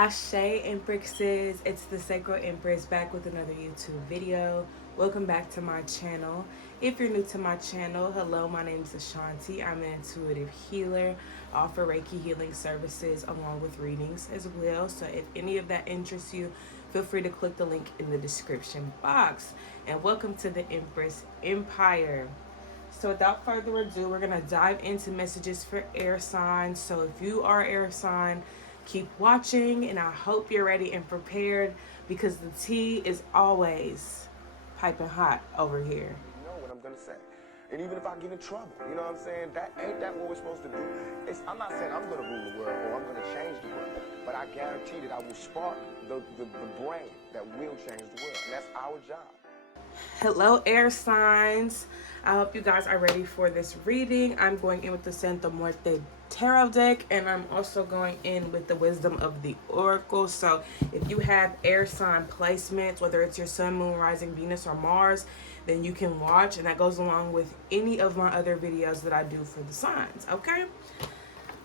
Ashe Empresses, it's the Sacred Empress back with another YouTube video. Welcome back to my channel. If you're new to my channel, hello, my name is Ashanti. I'm an intuitive healer. I offer Reiki healing services along with readings as well. So if any of that interests you, feel free to click the link in the description box. And welcome to the Empress Empire. So without further ado, we're going to dive into messages for air signs. So if you are air sign, keep watching, and I hope you're ready and prepared because the tea is always piping hot over here. You know what I'm gonna say. And even if I get in trouble, you know what I'm saying? That ain't that what we're supposed to do? I'm not saying I'm gonna rule the world or I'm gonna change the world, but I guarantee that I will spark the brain that will change the world. And that's our job. Hello, air signs. I hope you guys are ready for this reading. I'm going in with the Santa Muerte Tarot deck, and I'm also going in with the Wisdom of the Oracle. So if you have air sign placements, whether it's your sun, moon, rising, Venus, or Mars, then you can watch, and that goes along with any of my other videos that I do for the signs, okay?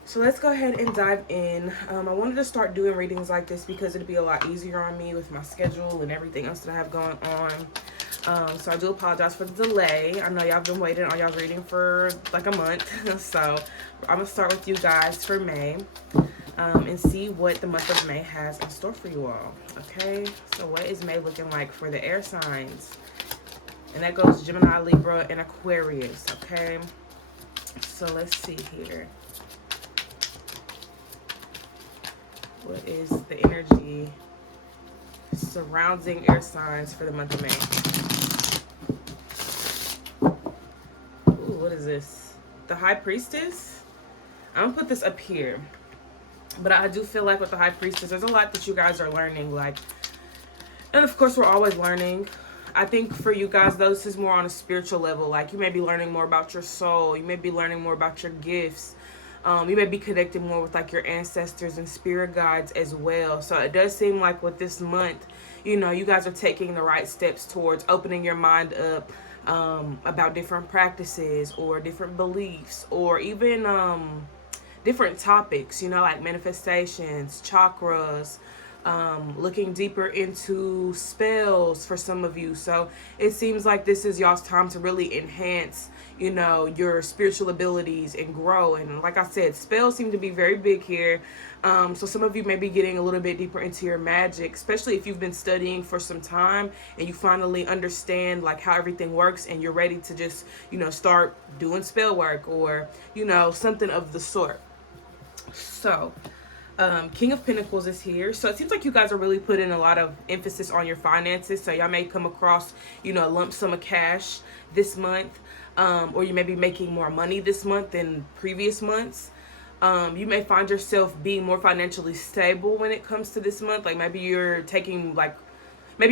So let's go ahead and dive in. I wanted to start doing readings like this because it'd be a lot easier on me with my schedule and everything else that I have going on. So I do apologize for the delay. I know y'all been waiting on y'all's reading for like a month. So I'm gonna start with you guys for May and see what the month of May has in store for you all. Okay, so what is May looking like for the air signs? And that goes Gemini, Libra, and Aquarius. Okay, so let's see here. What is the energy surrounding air signs for the month of May? Ooh, what is this? The High Priestess? I'm gonna put this up here. But I do feel like with the High Priestess, there's a lot that you guys are learning. And of course, we're always learning. I think for you guys, though, this is more on a spiritual level. Like, you may be learning more about your soul. You may be learning more about your gifts. You may be connected more with like your ancestors and spirit guides as well. So it does seem like with this month, you know, you guys are taking the right steps towards opening your mind up about different practices or different beliefs or even different topics, you know, like manifestations, chakras, looking deeper into spells for some of you. So it seems like this is y'all's time to really enhance, you know, your spiritual abilities and grow. And like I said, spells seem to be very big here. So some of you may be getting a little bit deeper into your magic, especially if you've been studying for some time and you finally understand like how everything works and you're ready to just, you know, start doing spell work or, you know, something of the sort. So King of Pentacles is here. So it seems like you guys are really putting a lot of emphasis on your finances. So y'all may come across, you know, a lump sum of cash this month. Or you may be making more money this month than previous months. You may find yourself being more financially stable when it comes to this month. Like maybe you're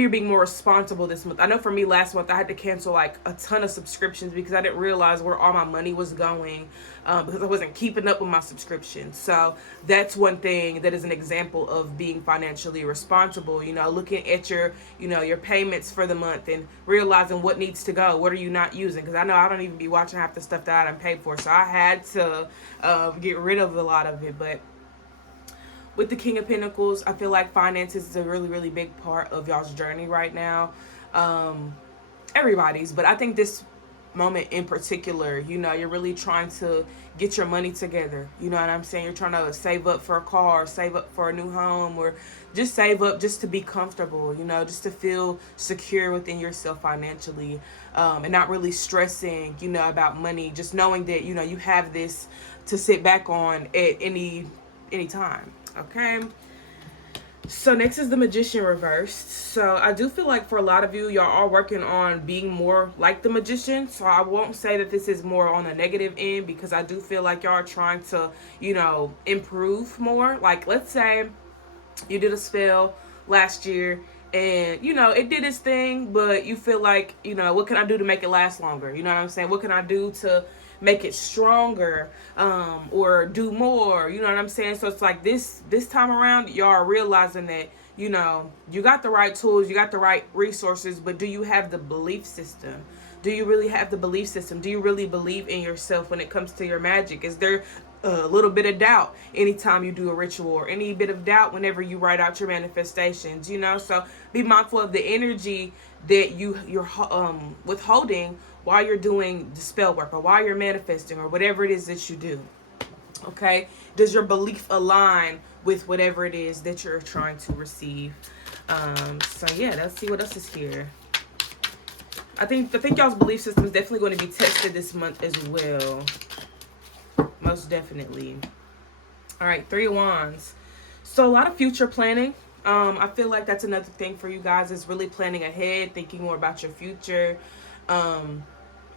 being more responsible this month. I know for me last month I had to cancel like a ton of subscriptions because I didn't realize where all my money was going because I wasn't keeping up with my subscriptions. So that's one thing that is an example of being financially responsible, you know, looking at your, you know, your payments for the month and realizing what needs to go. What are you not using? Because I know I don't even be watching half the stuff that I done paid for. So I had to get rid of a lot of it. But with the King of Pentacles, I feel like finances is a really, really big part of y'all's journey right now. Everybody's, but I think this moment in particular, you know, you're really trying to get your money together. You know what I'm saying? You're trying to save up for a car, save up for a new home, or just save up just to be comfortable, you know, just to feel secure within yourself financially, and not really stressing, you know, about money, just knowing that, you know, you have this to sit back on at any time. Okay, so next is the Magician reversed. So I do feel like for a lot of you, y'all are working on being more like the Magician. So I won't say that this is more on the negative end because I do feel like y'all are trying to, you know, improve more. Like let's say you did a spell last year and, you know, it did its thing, but you feel like, you know, what can I do to make it last longer? You know what I'm saying? What can I do to make it stronger, or do more, you know what I'm saying? So it's like this time around, y'all are realizing that, you know, you got the right tools, you got the right resources, but do you have the belief system? Do you really have the belief system? Do you really believe in yourself when it comes to your magic? Is there a little bit of doubt anytime you do a ritual, or any bit of doubt whenever you write out your manifestations, you know. So be mindful of the energy that you're withholding while you're doing the spell work, or while you're manifesting, or whatever it is that you do. Okay, does your belief align with whatever it is that you're trying to receive? So yeah, let's see what else is here. I think y'all's belief system is definitely going to be tested this month as well. Most definitely. All right, 3 of Wands. So a lot of future planning. I feel like that's another thing for you guys, is really planning ahead, thinking more about your future.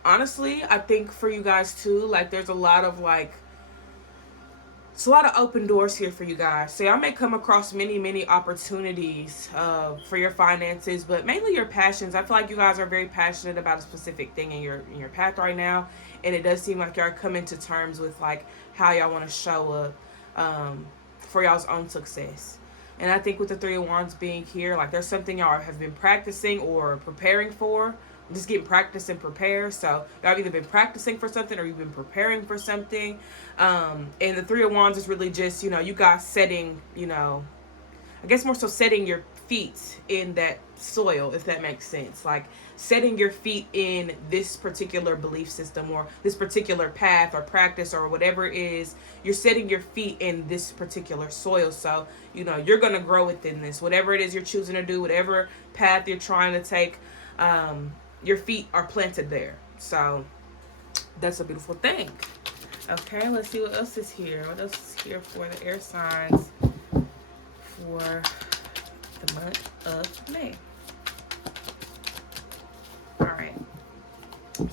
Honestly, I think for you guys too, like there's a lot of it's a lot of open doors here for you guys. So y'all may come across many opportunities for your finances, but mainly your passions. I feel like you guys are very passionate about a specific thing in your path right now, and it does seem like y'all are coming to terms with like how y'all want to show up for y'all's own success. And I think with the 3 of Wands being here, like there's something y'all have been practicing or preparing for. Just getting practice and prepare. So y'all have either been practicing for something, or you've been preparing for something. And the 3 of Wands is really just, you know, you guys setting, you know, I guess more so setting your feet in that soil, if that makes sense. Like setting your feet in this particular belief system, or this particular path or practice, or whatever it is. You're setting your feet in this particular soil. So, you know, you're going to grow within this. Whatever it is you're choosing to do, whatever path you're trying to take, your feet are planted there. So that's a beautiful thing. Okay, let's see what else is here. What else is here for the air signs for the month of May? All right.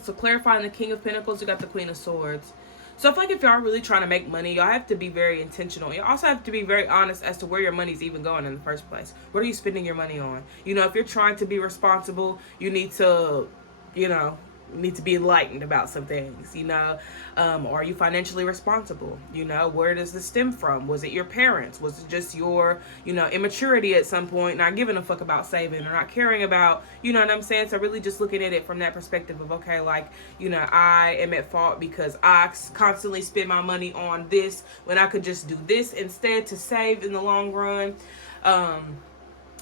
So clarifying the King of Pentacles, you got the Queen of Swords. So I feel like if y'all are really trying to make money, y'all have to be very intentional. You also have to be very honest as to where your money's even going in the first place. What are you spending your money on? You know, if you're trying to be responsible, you need to, you know, need to be enlightened about some things, you know. Are you financially responsible? You know, where does this stem from? Was it your parents? Was it just your, you know, immaturity at some point, not giving a fuck about saving, or not caring about, you know what I'm saying? So really just looking at it from that perspective of, okay, like, you know, I am at fault because I constantly spend my money on this when I could just do this instead to save in the long run.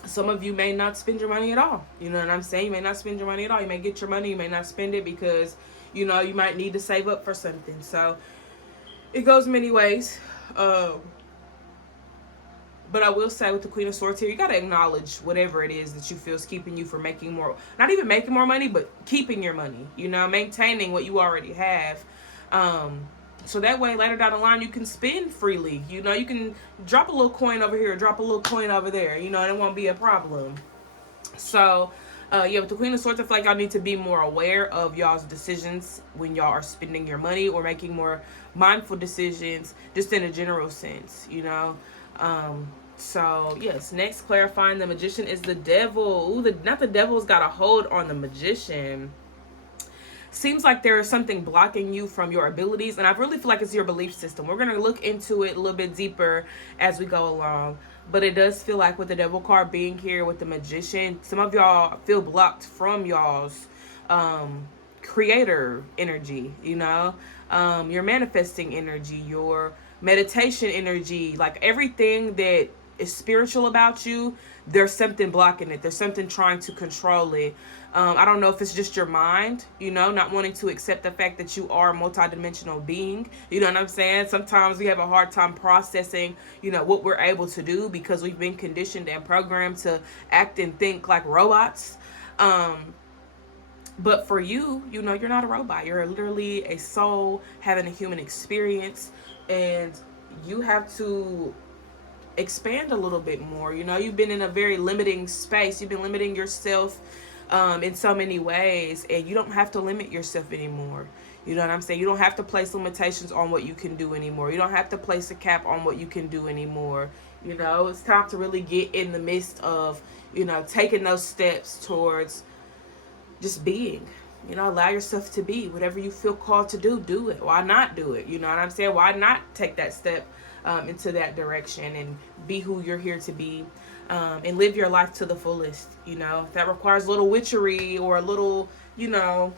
Some of you may not spend your money at all. You know what I'm saying? You may not spend your money at all. You may get your money. You may not spend it because, you know, you might need to save up for something. So it goes many ways. But I will say with the Queen of Swords here, you got to acknowledge whatever it is that you feel is keeping you from making more, not even making more money, but keeping your money, you know, maintaining what you already have. So that way, later down the line, you can spend freely. You know, you can drop a little coin over here, drop a little coin over there. You know, and it won't be a problem. So, yeah, with the Queen of Swords, I feel like y'all need to be more aware of y'all's decisions when y'all are spending your money, or making more mindful decisions, just in a general sense, you know. So, yes, next, clarifying the Magician is the Devil. Ooh, not the Devil's got a hold on the Magician. Seems like there is something blocking you from your abilities, and I really feel like it's your belief system. We're going to look into it a little bit deeper as we go along, but it does feel like with the Devil card being here with the Magician, some of y'all feel blocked from y'all's creator energy, you know, your manifesting energy, your meditation energy, like everything that is spiritual about you. There's something blocking it. There's something trying to control it. I don't know if it's just your mind, you know, not wanting to accept the fact that you are a multidimensional being. You know what I'm saying? Sometimes we have a hard time processing, you know, what we're able to do because we've been conditioned and programmed to act and think like robots. But for you, you know, you're not a robot. You're literally a soul having a human experience, and you have to expand a little bit more. You know, you've been in a very limiting space. You've been limiting yourself in so many ways, and you don't have to limit yourself anymore. You know what I'm saying? You don't have to place limitations on what you can do anymore. You don't have to place a cap on what you can do anymore. You know, it's time to really get in the midst of, you know, taking those steps towards just being. You know, allow yourself to be. Whatever you feel called to do it. Why not do it? You know what I'm saying? Why not take that step into that direction and be who you're here to be, and live your life to the fullest? You know, if that requires a little witchery or a little, you know,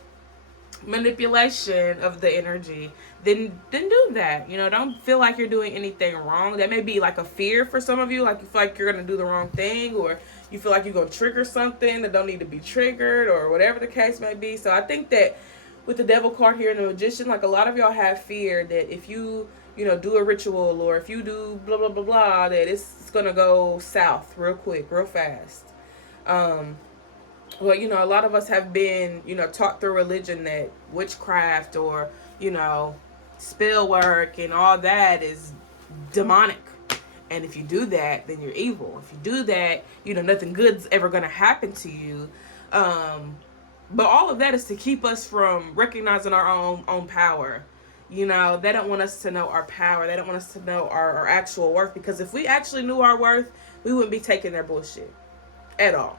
manipulation of the energy, then do that. You know, don't feel like you're doing anything wrong. That may be like a fear for some of you, like you feel like you're gonna do the wrong thing, or you feel like you're gonna trigger something that don't need to be triggered, or whatever the case may be. So I think that with the devil card here and the magician, like a lot of y'all have fear that if you do a ritual, or if you do blah blah blah blah, that it's gonna go south real quick, real fast. Well, a lot of us have been, taught through religion that witchcraft or, spell work and all that is demonic. And if you do that, then you're evil. If you do that, nothing good's ever going to happen to you. But all of that is to keep us from recognizing our own power. They don't want us to know our power. They don't want us to know our actual worth. Because if we actually knew our worth, we wouldn't be taking their bullshit at all.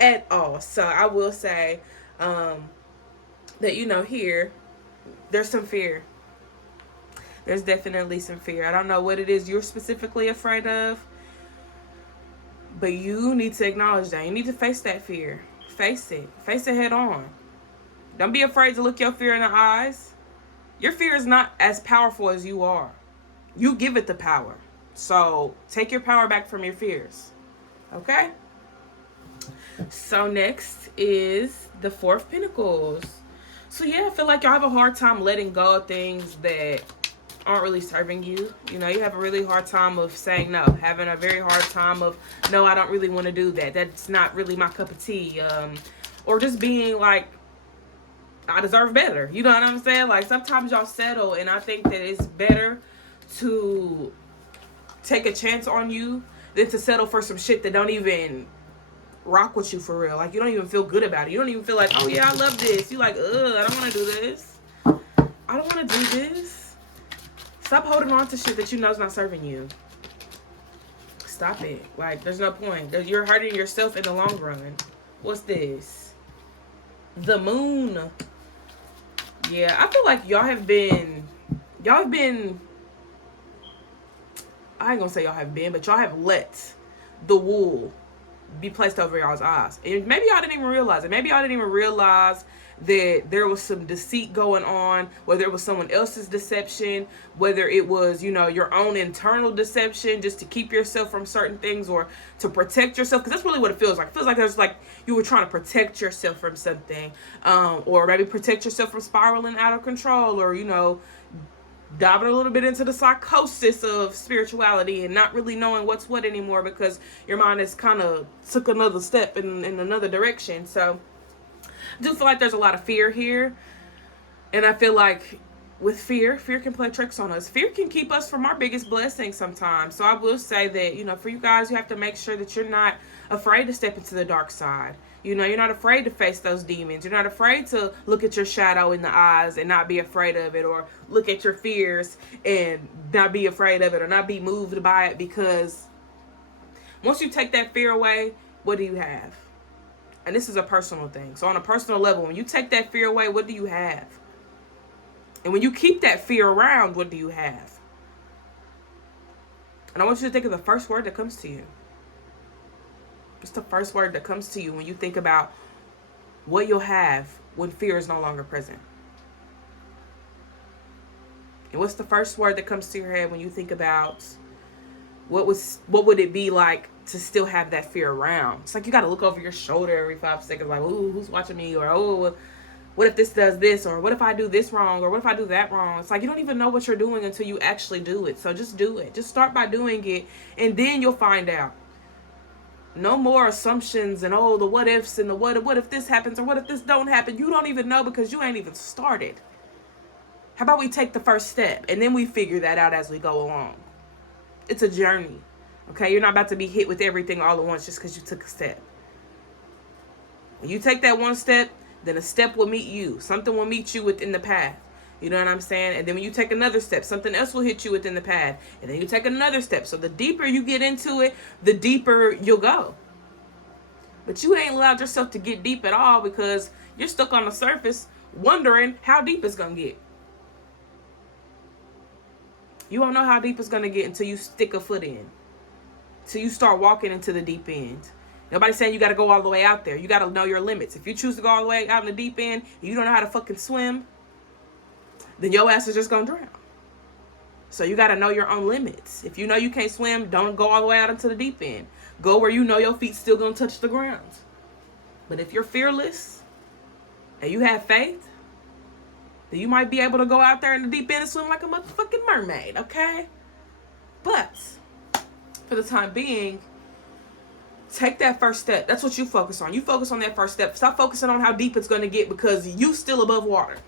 At all. So I will say that here there's some fear. There's definitely some fear. I don't know what it is you're specifically afraid of, but you need to acknowledge that. You need to face that fear. Face it head on. Don't be afraid to look your fear in the eyes. Your fear is not as powerful as you are. You give it the power. So take your power back from your fears. Okay? So next is the Four of Pentacles. So yeah, I feel like y'all have a hard time letting go of things that aren't really serving you. You have a really hard time of saying no. Having a very hard time of, no, I don't really want to do that. That's not really my cup of tea. Or just being like, I deserve better. You know what I'm saying? Like sometimes y'all settle, and I think that it's better to take a chance on you than to settle for some shit that don't even rock with you for real. Like you don't even feel good about it. You don't even feel like, oh yeah, I love this. You like, I don't want to do this. I don't want to do this. Stop holding on to shit that you know is not serving you. Stop it. Like there's no point. You're hurting yourself in the long run. What's this? The Moon. Yeah, I feel like y'all have been, I ain't gonna say y'all have been, but y'all have let the wool be placed over y'all's eyes. And maybe y'all didn't even realize it. Maybe y'all didn't even realize that there was some deceit going on, whether it was someone else's deception, whether it was, your own internal deception just to keep yourself from certain things or to protect yourself. Because that's really what it feels like. It feels like there's like you were trying to protect yourself from something, or maybe protect yourself from spiraling out of control, or, diving a little bit into the psychosis of spirituality and not really knowing what's what anymore because your mind has kind of took another step in another direction. So I do feel like there's a lot of fear here. And I feel like with fear can play tricks on us. Fear can keep us from our biggest blessings sometimes. So I will say that, for you guys, you have to make sure that you're not afraid to step into the dark side. You're not afraid to face those demons. You're not afraid to look at your shadow in the eyes and not be afraid of it, or look at your fears and not be afraid of it, or not be moved by it, because once you take that fear away, what do you have? And this is a personal thing. So on a personal level, when you take that fear away, what do you have? And when you keep that fear around, what do you have? And I want you to think of the first word that comes to you. It's the first word that comes to you when you think about what you'll have when fear is no longer present. And what's the first word that comes to your head when you think about what would it be like to still have that fear around? It's like you got to look over your shoulder every 5 seconds, like, ooh, who's watching me? Or, oh, what if this does this? Or what if I do this wrong? Or what if I do that wrong? It's like you don't even know what you're doing until you actually do it. So just do it. Just start by doing it, and then you'll find out. No more assumptions and, the what ifs and the what if this happens or what if this don't happen. You don't even know because you ain't even started. How about we take the first step and then we figure that out as we go along? It's a journey. Okay? You're not about to be hit with everything all at once just because you took a step. When you take that one step, then a step will meet you. Something will meet you within the path. You know what I'm saying? And then when you take another step, something else will hit you within the path. And then you take another step. So the deeper you get into it, the deeper you'll go. But you ain't allowed yourself to get deep at all because you're stuck on the surface wondering how deep it's going to get. You won't know how deep it's going to get until you stick a foot in. Till you start walking into the deep end. Nobody's saying you got to go all the way out there. You got to know your limits. If you choose to go all the way out in the deep end and you don't know how to fucking swim, then your ass is just going to drown. So you got to know your own limits. If you know you can't swim, don't go all the way out into the deep end. Go where you know your feet still going to touch the ground. But if you're fearless and you have faith, then you might be able to go out there in the deep end and swim like a motherfucking mermaid, okay? But for the time being, take that first step. That's what you focus on. You focus on that first step. Stop focusing on how deep it's going to get, because you still above water.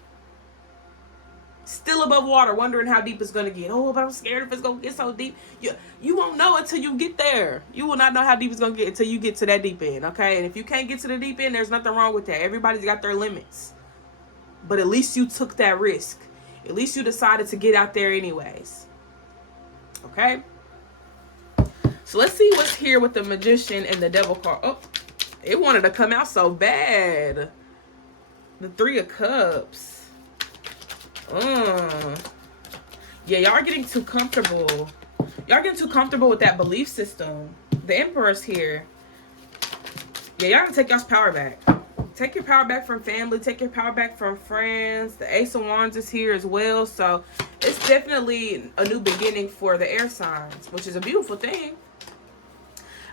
Still above water, wondering how deep it's going to get. Oh, but I'm scared if it's going to get so deep. You won't know until you get there. You will not know how deep it's going to get until you get to that deep end, okay? And if you can't get to the deep end, there's nothing wrong with that. Everybody's got their limits. But at least you took that risk. At least you decided to get out there anyways. Okay? So let's see what's here with the Magician and the Devil card. Oh, it wanted to come out so bad. The Three of Cups. Yeah, y'all are getting too comfortable. Y'all getting too comfortable with that belief system. The Emperor's here. Yeah, y'all gotta take y'all's power back. Take your power back from family. Take your power back from friends. The Ace of Wands is here as well. So it's definitely a new beginning for the air signs, which is a beautiful thing.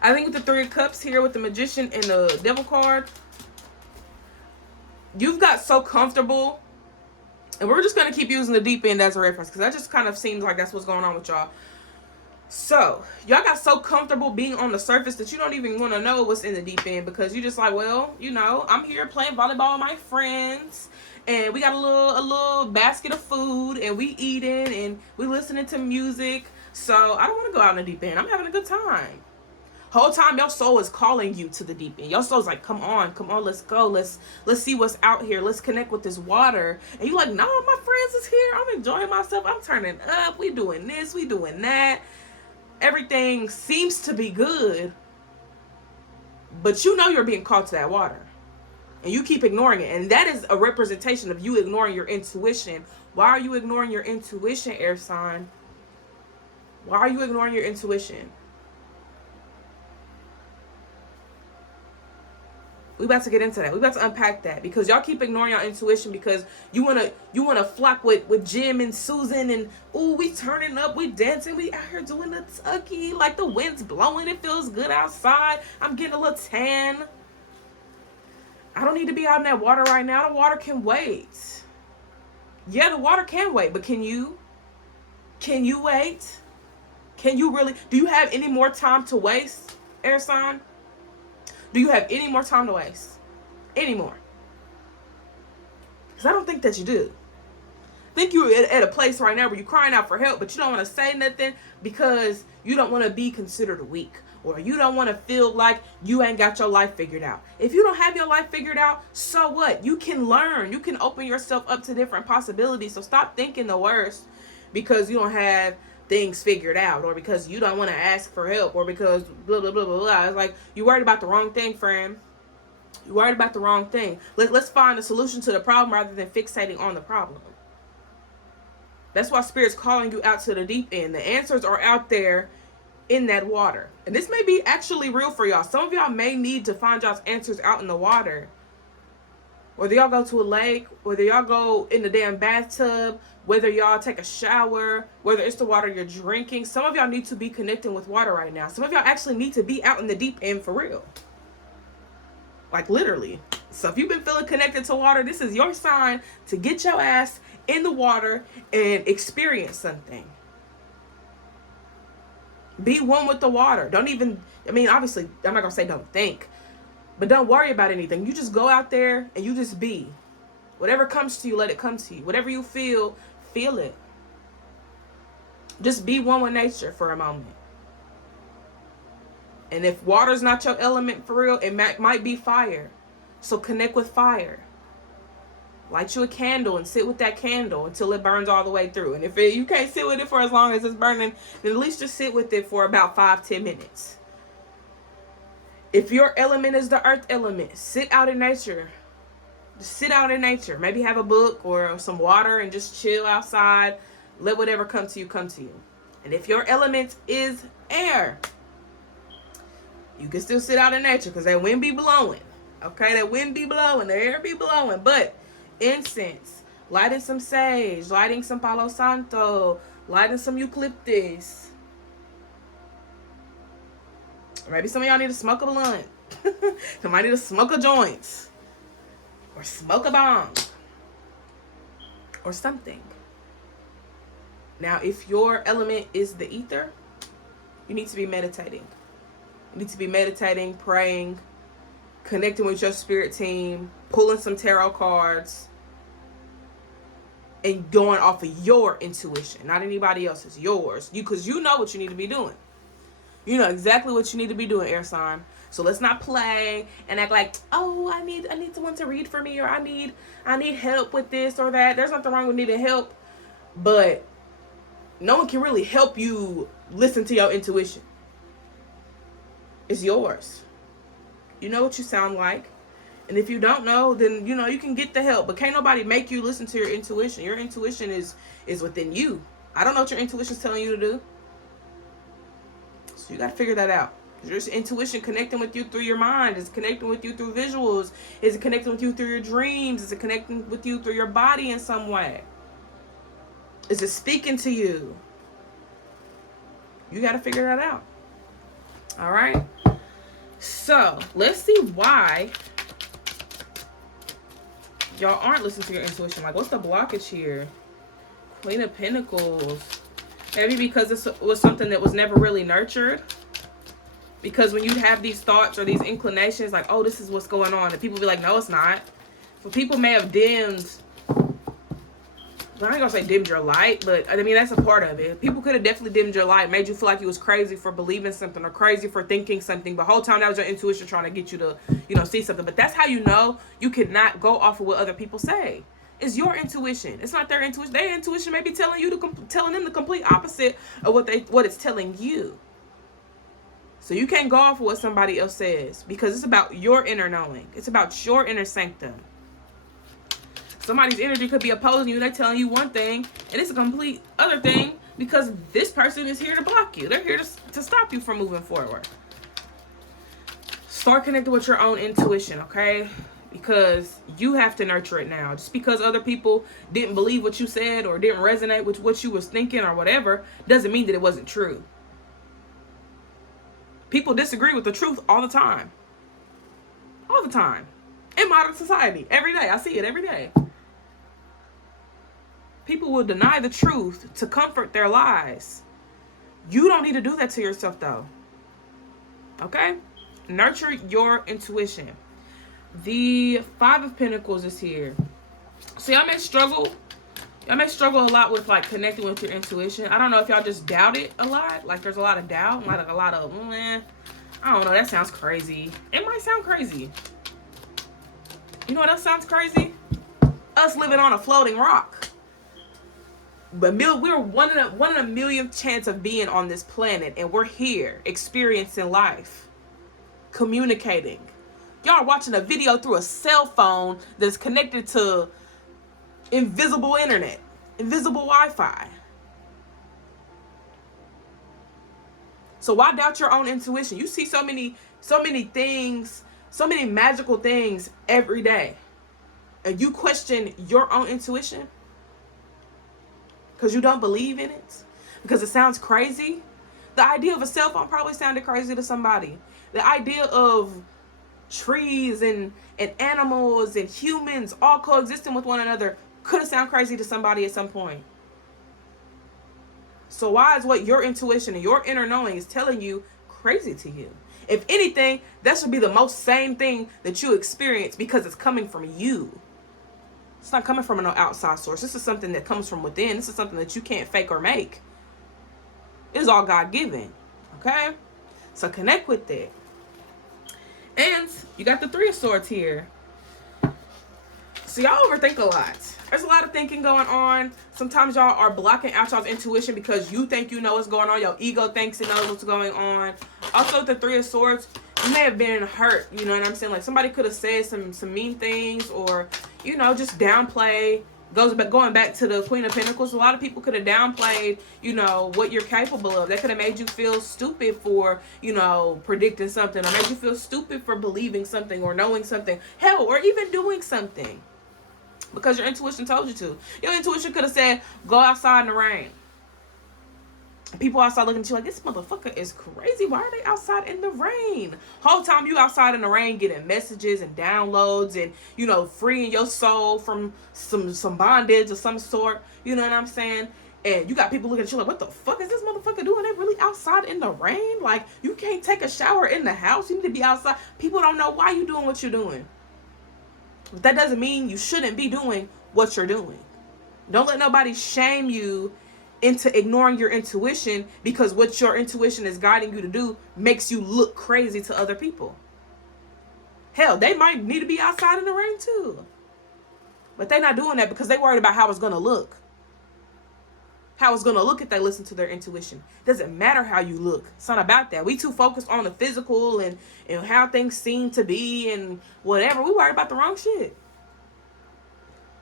I think with the Three of Cups here with the Magician and the Devil card, you've got so comfortable. And we're just going to keep using the deep end as a reference, because that just kind of seems like that's what's going on with y'all. So, y'all got so comfortable being on the surface that you don't even want to know what's in the deep end, because you're just like, well, you know, I'm here playing volleyball with my friends, and we got a little basket of food, and we eating, and we listening to music. So, I don't want to go out in the deep end. I'm having a good time. Whole time your soul is calling you to the deep end. Your soul's like, come on, let's go. Let's see what's out here. Let's connect with this water. And you're like, no, my friends is here. I'm enjoying myself. I'm turning up. We doing this. We doing that. Everything seems to be good. But you know you're being called to that water. And you keep ignoring it. And that is a representation of you ignoring your intuition. Why are you ignoring your intuition, air sign? Why are you ignoring your intuition? We about to get into that. We about to unpack that, because y'all keep ignoring your intuition because you wanna flock with Jim and Susan, and ooh, we turning up, we dancing, we out here doing the tucky, like the wind's blowing, it feels good outside. I'm getting a little tan. I don't need to be out in that water right now. The water can wait. Yeah, the water can wait, but can you? Can you wait? Can you really? Do you have any more time to waste, air sign? Do you have any more time to waste? Any more? Because I don't think that you do. I think you're at a place right now where you're crying out for help, but you don't want to say nothing because you don't want to be considered weak, or you don't want to feel like you ain't got your life figured out. If you don't have your life figured out, so what? You can learn. You can open yourself up to different possibilities. So stop thinking the worst because you don't have things figured out, or because you don't want to ask for help, or because blah blah blah blah blah. It's like you worried about the wrong thing, friend. You worried about the wrong thing. Let's find a solution to the problem rather than fixating on the problem. That's why Spirit's calling you out to the deep end. The answers are out there in that water, and this may be actually real for y'all. Some of y'all may need to find y'all's answers out in the water. Whether y'all go to a lake, whether y'all go in the damn bathtub, whether y'all take a shower, whether it's the water you're drinking. Some of y'all need to be connecting with water right now. Some of y'all actually need to be out in the deep end for real. Like literally. So if you've been feeling connected to water, this is your sign to get your ass in the water and experience something. Be one with the water. Don't even, obviously, I'm not going to say don't think. But don't worry about anything. You just go out there and you just be. Whatever comes to you, let it come to you. Whatever you feel it. Just be one with nature for a moment. And if water's not your element for real, it might be fire. So connect with fire. Light you a candle and sit with that candle until it burns all the way through. And if you can't sit with it for as long as it's burning, then at least just sit with it for about 5-10 minutes. If your element is the earth element, sit out in nature. Just sit out in nature. Maybe have a book or some water and just chill outside. Let whatever come to you, come to you. And if your element is air, You can still sit out in nature because that wind be blowing. Okay, that wind be blowing, the air be blowing. But incense, lighting some sage, lighting some palo santo, lighting some eucalyptus. Maybe some of y'all need to smoke a blunt. Somebody need to smoke a joint. Or smoke a bong. Or something. Now, if your element is the ether, you need to be meditating. You need to be meditating, praying, connecting with your spirit team, pulling some tarot cards, and going off of your intuition, not anybody else's, yours. Because you know what you need to be doing. You know exactly what you need to be doing, air sign. So let's not play and act like, oh, I need someone to read for me, or I need help with this or that. There's nothing wrong with needing help, but no one can really help you listen to your intuition. It's yours. You know what you sound like. And if you don't know, then you know you can get the help. But can't nobody make you listen to your intuition. Your intuition is within you. I don't know what your intuition is telling you to do. So you got to figure that out. Your intuition connecting with you through your mind. Is connecting with you through visuals. Is it connecting with you through your dreams? Is it connecting with you through your body in some way? Is it speaking to you? You got to figure that out. All right. So let's see why y'all aren't listening to your intuition. Like, what's the blockage here? Queen of Pentacles. Maybe because this was something that was never really nurtured. Because when you have these thoughts or these inclinations, like, oh, this is what's going on, and people be like, no, it's not. So people may have dimmed, I ain't gonna say dimmed your light, but I mean, that's a part of it. People could have definitely dimmed your light, made you feel like you was crazy for believing something or crazy for thinking something. But the whole time that was your intuition trying to get you to, you know, see something. But that's how you know you cannot go off of what other people say. It's your intuition. It's not their intuition. Their intuition may be telling you telling them the complete opposite of what it's telling you. So you can't go off of what somebody else says, because it's about your inner knowing. It's about your inner sanctum. Somebody's energy could be opposing you. They're telling you one thing, and it's a complete other thing, because this person is here to block you. They're here to stop you from moving forward. Start connecting with your own intuition, okay? Because you have to nurture it now. Just because other people didn't believe what you said or didn't resonate with what you was thinking or whatever doesn't mean that it wasn't true. People disagree with the truth all the time. All the time. In modern society. Every day. I see it every day. People will deny the truth to comfort their lies. You don't need to do that to yourself, though. Okay? Nurture your intuition. The Five of Pentacles is here. So y'all may struggle. Y'all may struggle a lot with, like, connecting with your intuition. I don't know if y'all just doubt it a lot. Like, there's a lot of doubt. Like, a lot of, I don't know. That sounds crazy. It might sound crazy. You know what else sounds crazy? Us living on a floating rock. But we're one in a millionth chance of being on this planet. And we're here, experiencing life. Communicating. Y'all are watching a video through a cell phone that's connected to invisible internet, invisible Wi-Fi. So why doubt your own intuition? You see so many things, so many magical things every day, and you question your own intuition because you don't believe in it, because it sounds crazy. The idea of a cell phone probably sounded crazy to somebody. The idea of trees and animals and humans all coexisting with one another could have sounded crazy to somebody at some point. So why is what your intuition and your inner knowing is telling you crazy to you? If anything, that should be the most sane thing that you experience, because it's coming from you. It's not coming from no outside source. This is something that comes from within. This is something that you can't fake or make. It is all God-given. Okay? So connect with it. And you got the Three of Swords here. So y'all overthink a lot. There's a lot of thinking going on. Sometimes y'all are blocking out y'all's intuition because you think you know what's going on. Your ego thinks it knows what's going on. Also, with the Three of Swords, you may have been hurt. You know what I'm saying? Like, somebody could have said some mean things, or, you know, just downplay Going back to the Queen of Pentacles, a lot of people could have downplayed, you know, what you're capable of. That could have made you feel stupid for, you know, predicting something, or made you feel stupid for believing something or knowing something. Hell, or even doing something because your intuition told you to. Your intuition could have said, go outside in the rain. People outside looking at you like, this motherfucker is crazy. Why are they outside in the rain? Whole time you outside in the rain getting messages and downloads and, you know, freeing your soul from some bondage of some sort. You know what I'm saying? And you got people looking at you like, what the fuck is this motherfucker doing? They really outside in the rain? Like, you can't take a shower in the house. You need to be outside. People don't know why you doing what you're doing. But that doesn't mean you shouldn't be doing what you're doing. Don't let nobody shame you into ignoring your intuition because what your intuition is guiding you to do makes you look crazy to other people. Hell, they might need to be outside in the rain too. But they're not doing that because they're worried about how it's going to look. How it's going to look if they listen to their intuition. It doesn't matter how you look. It's not about that. We too focused on the physical and how things seem to be and whatever. We worry about the wrong shit.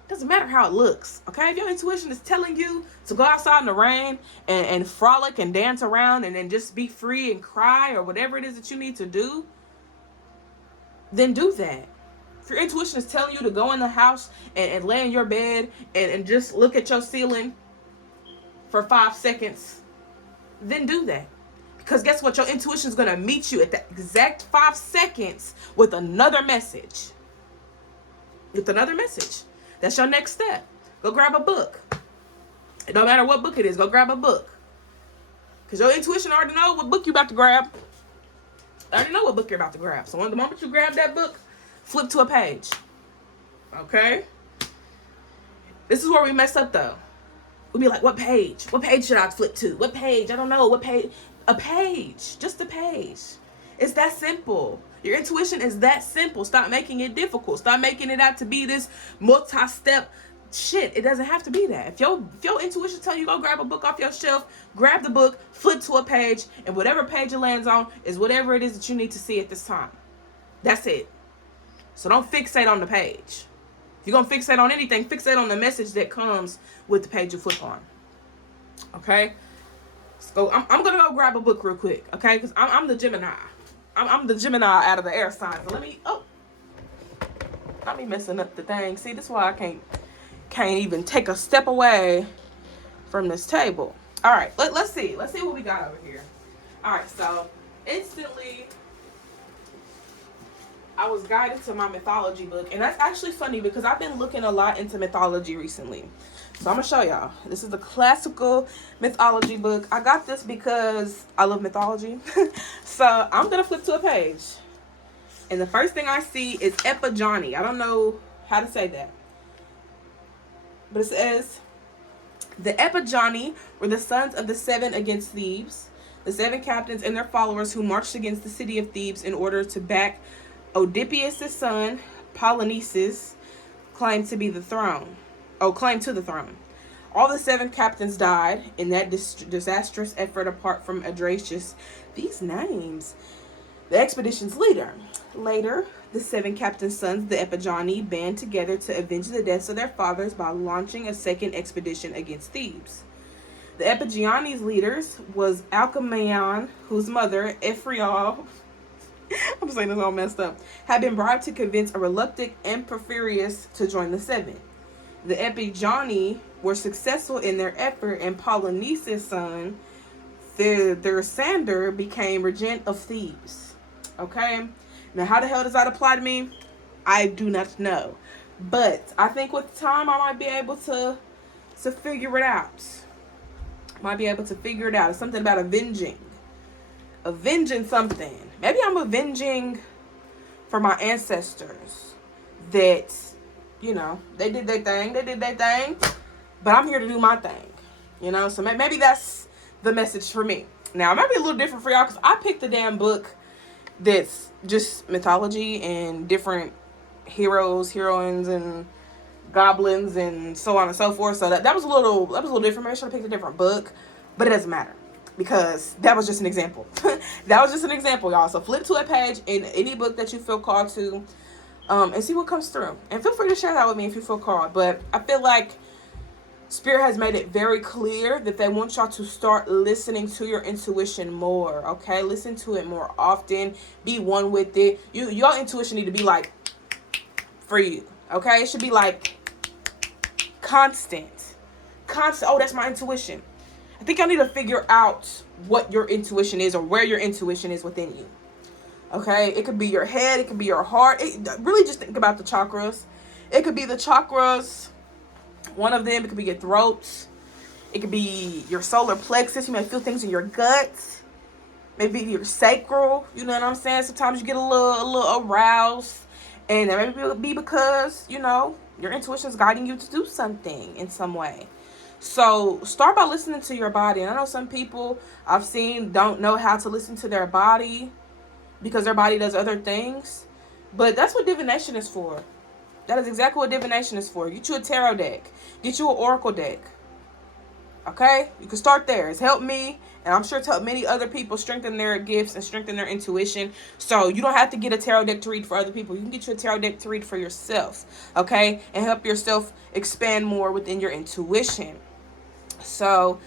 Doesn't matter how it looks, okay? If your intuition is telling you to go outside in the rain and frolic and dance around and then just be free and cry or whatever it is that you need to do, then do that. If your intuition is telling you to go in the house and lay in your bed and just look at your ceiling for 5 seconds, then do that. Because guess what? Your intuition is going to meet you at the exact 5 seconds with another message. With another message. That's your next step. Go grab a book. It don't matter what book it is. Go grab a book. Because your intuition already know what book you about to grab. I already know what book you're about to grab. So the moment you grab that book, flip to a page. Okay? This is where we mess up though. We'll be like, what page? What page should I flip to? What page? I don't know. What page? A page. Just a page. It's that simple. Your intuition is that simple. Stop making it difficult. Stop making it out to be this multi-step shit. It doesn't have to be that. If your intuition tell you go grab a book off your shelf, grab the book, flip to a page, and whatever page it lands on is whatever it is that you need to see at this time. That's it. So don't fixate on the page. If you're going to fixate on anything, fixate on the message that comes with the page you flip on. Okay? So I'm going to go grab a book real quick. Okay? Because I'm the Gemini. I'm the Gemini out of the air signs. So let me messing up the thing. See, this is why I can't even take a step away from this table. All right, let's see what we got over here. All right, so instantly I was guided to my mythology book, and that's actually funny because I've been looking a lot into mythology recently. So I'm gonna show y'all. This is the classical mythology book. I got this because I love mythology. So I'm gonna flip to a page, and the first thing I see is Epigoni. I don't know how to say that, but it says, the Epigoni were the sons of the seven against Thebes, the seven captains and their followers who marched against the city of Thebes in order to back Oedipus' son, Polynices, claimed to the throne. All the seven captains died in that disastrous effort apart from Adrastus. These names. The expedition's leader. Later, the seven captains' sons, the Epigoni, band together to avenge the deaths of their fathers by launching a second expedition against Thebes. The Epigoni's leaders was Alcmaeon, whose mother, Ephrial, I'm saying this all messed up, had been bribed to convince a reluctant Porphyrius to join the seven. The Epigoni were successful in their effort, and Polynices' son, their Sander, became regent of Thebes. Okay? Now, how the hell does that apply to me? I do not know. But I think with time, I might be able to figure it out. It's something about avenging. Avenging something. Maybe I'm avenging for my ancestors that, you know, they did their thing, but I'm here to do my thing, you know, so maybe that's the message for me. Now, it might be a little different for y'all because I picked a damn book that's just mythology and different heroes, heroines, and goblins, and so on and so forth, so that was a little different. Maybe I should have picked a different book, but it doesn't matter. Because that was just an example. That was just an example, y'all. So flip to a page in any book that you feel called to, and see what comes through. And feel free to share that with me if you feel called. But I feel like Spirit has made it very clear that they want y'all to start listening to your intuition more, okay? Listen to it more often. Be one with it. Your intuition need to be like for you, okay? It should be like constant. Constant. Oh, that's my intuition. I think y'all need to figure out what your intuition is or where your intuition is within you. Okay? It could be your head. It could be your heart. Really just think about the chakras. It could be the chakras. One of them, it could be your throat. It could be your solar plexus. You may feel things in your gut. Maybe your sacral. You know what I'm saying? Sometimes you get a little aroused. And that may be because, you know, your intuition is guiding you to do something in some way. So start by listening to your body. And I know some people I've seen don't know how to listen to their body because their body does other things. But that's what divination is for. That is exactly what divination is for. Get you a tarot deck. Get you an oracle deck. Okay? You can start there. It's helped me. And I'm sure it's helped many other people strengthen their gifts and strengthen their intuition. So you don't have to get a tarot deck to read for other people. You can get you a tarot deck to read for yourself. Okay? And help yourself expand more within your intuition. So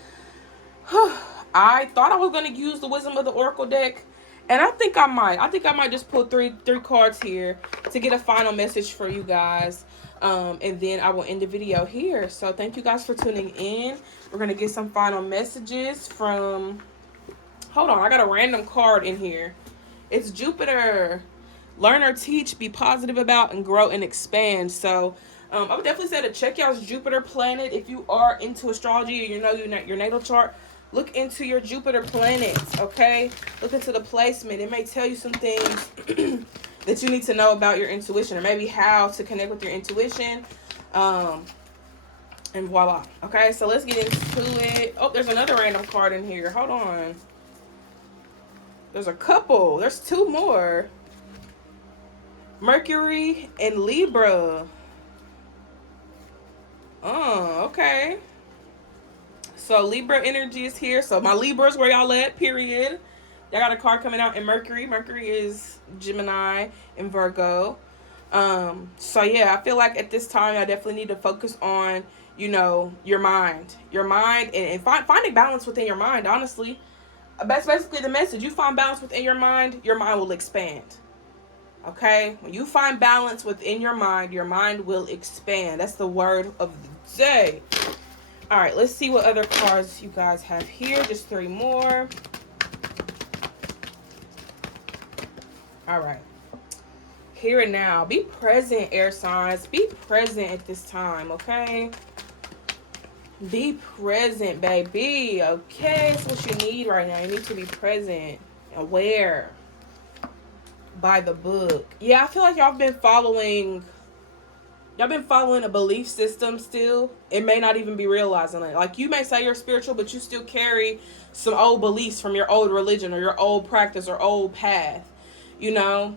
I thought I was going to use the Wisdom of the Oracle deck. And I think I might just pull three cards here to get a final message for you guys. And then I will end the video here. So thank you guys for tuning in. We're going to get some final messages from... Hold on. I got a random card in here. It's Jupiter. Learn or teach, be positive about, and grow and expand. So I would definitely say to check y'all's Jupiter planet. If you are into astrology or you know your natal chart, look into your Jupiter planets, okay? Look into the placement. It may tell you some things that you need to know about your intuition or maybe how to connect with your intuition. And voila. Okay, so let's get into it. Oh, there's another random card in here. Hold on. There's a couple. There's two more. Mercury and Libra. Oh, okay. So Libra energy is here. So my Libras, where y'all at, period. Y'all got a card coming out in Mercury. Mercury is Gemini and Virgo. So yeah, I feel like at this time, I definitely need to focus on, you know, your mind. Your mind and finding balance within your mind, honestly. That's basically the message. You find balance within your mind will expand. Okay? When you find balance within your mind will expand. That's the word of the day. All right, let's see what other cards you guys have here. Just three more. All right. Here and now. Be present, air signs. Be present at this time, okay? Be present, baby. Okay, that's what you need right now. You need to be present, aware, by the book. Yeah, I feel like y'all been following a belief system still. It may not even be realizing it. Like, you may say you're spiritual, but you still carry some old beliefs from your old religion or your old practice or old path. You know?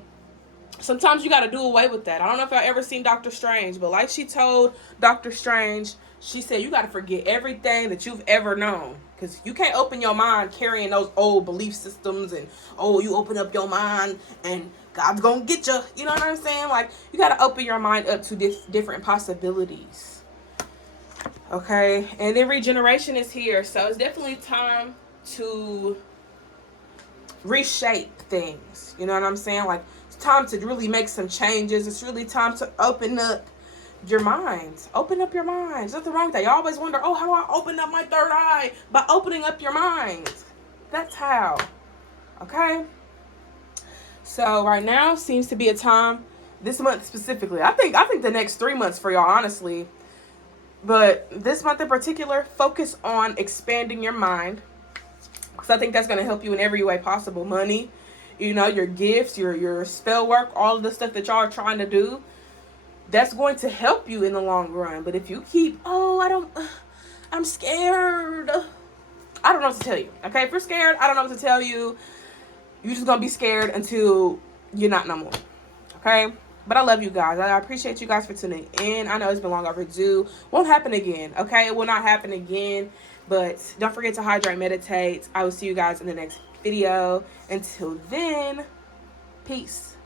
Sometimes you got to do away with that. I don't know if y'all ever seen Dr. Strange, but like she told Dr. Strange, she said you got to forget everything that you've ever known. Because you can't open your mind carrying those old belief systems and, oh, you open up your mind and God's going to get you. You know what I'm saying? Like, you got to open your mind up to different possibilities. Okay? And then regeneration is here. So it's definitely time to reshape things. You know what I'm saying? Like, it's time to really make some changes. It's really time to open up your minds. Open up your minds. There's nothing wrong with that. You always wonder, oh, how do I open up my third eye? By opening up your mind. That's how. Okay? So right now seems to be a time, this month specifically. I think the next 3 months for y'all, honestly. But this month in particular, focus on expanding your mind. Because I think that's going to help you in every way possible. Money, you know, your gifts, your spell work, all of the stuff that y'all are trying to do. That's going to help you in the long run. But if you keep, I'm scared. I don't know what to tell you. Okay, if you're scared, I don't know what to tell you. You're just going to be scared until you're not no more. Okay? But I love you guys. I appreciate you guys for tuning in. I know it's been long overdue. Won't happen again. Okay? It will not happen again. But don't forget to hydrate, meditate. I will see you guys in the next video. Until then, peace.